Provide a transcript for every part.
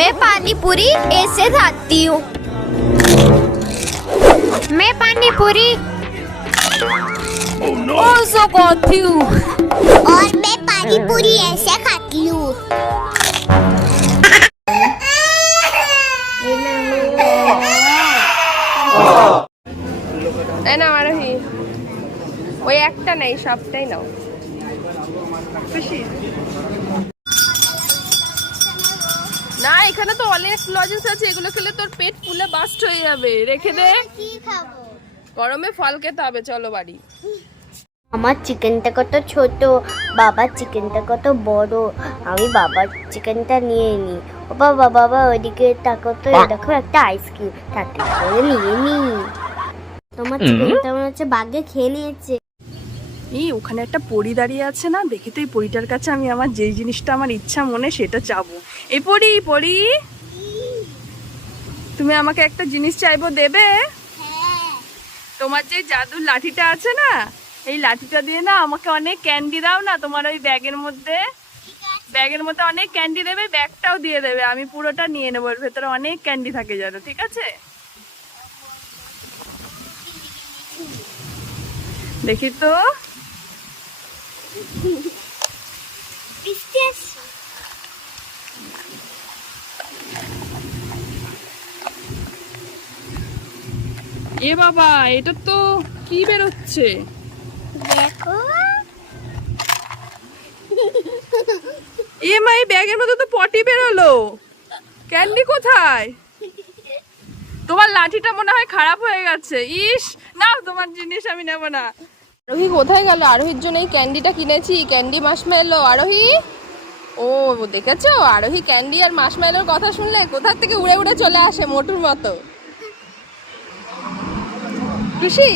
मैं पानी पूरी ऐसे खाती हूँ मैं पानी पूरी ऐसे खाती हूँ और मैं पानी पूरी ऐसे खाती हूँ তাই না আরোহী ওই একটা নেই সবটাই নাও খুশি না এখানে তো অনেক লজেন্স আছে এগুলো খেলে তোর পেট ফুলে বাস্ট হয়ে যাবে। রেখে দে। গরমে ফল খেতে হবে চলো বাড়ি। আমার চিকেনটা কত ছোট বাবার চিকেনটা কত বড় আমি বাবার চিকেনটা নিয়ে নিই ও বাবা বাবা ওইদিকে তাকো তো দেখো একটা আইসক্রিম তাতে করে নিয়ে নি। তোমার চিকেনটা মনে হচ্ছে বাঘে খেয়ে নিয়েছে। এই ওখানে একটা পরি দাঁড়িয়ে আছে না? দেখি তো এই পরিটার কাছে আমি আমার যেই জিনিসটা আমার ইচ্ছা মনে সেটা চাবো। এই পরি পরি! তুমি আমাকে একটা জিনিস চাইব দেবে? তোমার যে জাদুর লাঠিটা আছে না? এই লাঠিটা দিয়ে না আমাকে অনেক ক্যান্ডি দাও না তোমার ওই ব্যাগের মধ্যে? ব্যাগের মধ্যে অনেক ক্যান্ডি দেবে, ব্যাগটাও দিয়ে দেবে। আমি পুরোটা নিয়ে নেব, এর ভেতরে অনেক ক্যান্ডি থাকে যেন ঠিক আছে? দেখি তো। এ বাবা এটা তো কি বেরোচ্ছে? দেখো। এ মা এই ব্যাগের মধ্যে তো পটি বেরোলো। ক্যান্ডি কোথায়? তোমার লাঠিটা মনে হয় খারাপ হয়ে গেছে। ইস না তোমার জিনিস আমি নেব না। আরোহী কোথায় গেল? আরোহীর জন্য এই ক্যান্ডিটা কিনেছি। ক্যান্ডি মাসমেলো আরোহী? ও দেখেছ? আরোহী ক্যান্ডি আর মাসমেলোর কথা শুনলে কোথা থেকে উড়ে উড়ে চলে আসে মোটুর মতো? খুশি?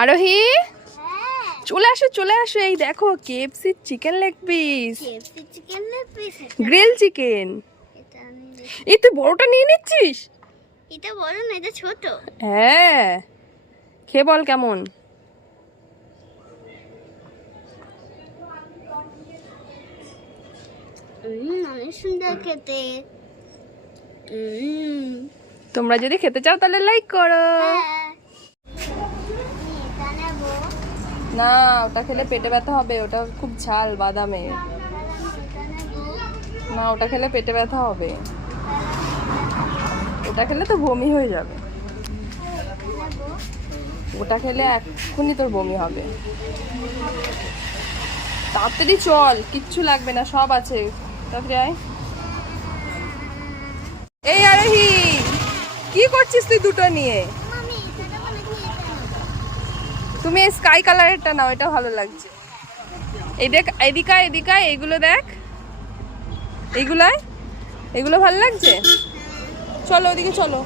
আরোহী? চলে আসো চলে আসো। এই দেখো KFC chicken leg piece chicken leg piece grill chicken এই তুই বড়টা নিয়ে নিচ্ছিস? এটা বড় না এটা ছোট। হ্যাঁ খেয়ে বল কেমন? অনেক সুন্দর খেতে। তোমরা যদি খেতে চাও তাহলে লাইক করো। হ্যাঁ। না ওটা খেলে পেটে ব্যথা হবে ওটা খুব ঝাল বাদামে না ওটা খেলে পেটে ব্যথা হবে। ওটা খেলে তো বমি হয়ে যাবে। ওটা খেলে এক্ষুনি তোর বমি হবে। তাড়াতাড়ি চল কিচ্ছু লাগবে না সব আছে। তাড়াতাড়ি আয় এই আরোহী কি করছিস তুই দুটো নিয়ে? তুমি এই স্কাই কালারেরটা নাও এটা ভালো লাগছে। এই দেখ এদিকা এদিকা এইগুলো দেখ। এইগুলায় এগুলো ভালো লাগছে? চলো ওদিকে চলো।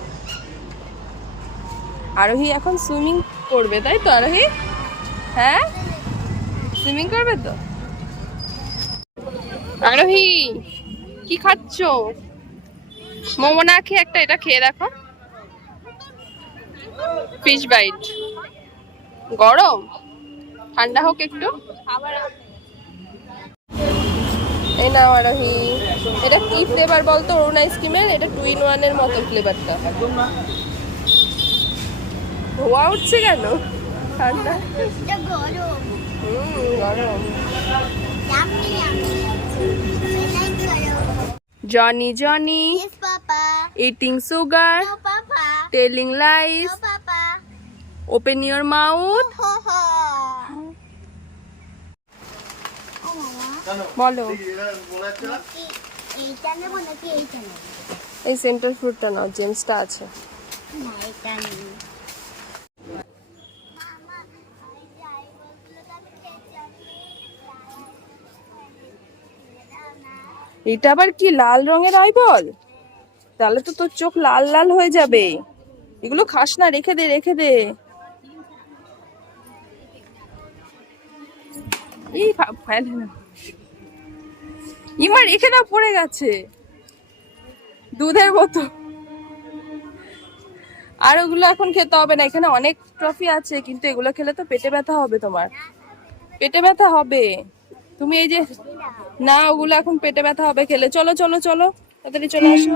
আরোহী এখন সুইমিং করবে, তাই তো আরোহী? হ্যাঁ? সুইমিং করবে তো? আরোহী, কি খাচ্ছ? মোমো না খেয়ে একটা এটা খেয়ে দেখো। ফিশ বাইট গরম? ঠান্ডা হোক একটু। এই নাও আরোহী। এটা কি ফ্লেভার বলতো? অরুণ আইসক্রিমের এটা টু ইন ওয়ানের মতো ফ্লেভারটা ধোয়া উঠছে Johnny Johnny. Eating sugar telling lies no papa open your mouth হো হো বলো। এই সেন্টার ফ্রুটটা নাও জেমসটা আছে। এটা আবার কি লাল রঙের আইবল? তাহলে তো তোর চোখ লাল লাল হয়ে যাবে। এগুলো খাস না রেখে দে রেখে দে। এই ফেলে না ইমা রেখে পড়ে গেছে। দুধের মতো আর ওগুলো এখন খেতে হবে না, এখানে অনেক ট্রফি আছে, কিন্তু এগুলো খেলে তো পেটে ব্যথা হবে তোমার। পেটে ব্যথা হবে। তুমি এই যে, না, ওগুলো এখন পেটে ব্যথা হবে খেলে। চলো চলো চলো, তাড়াতাড়ি চলে আসো।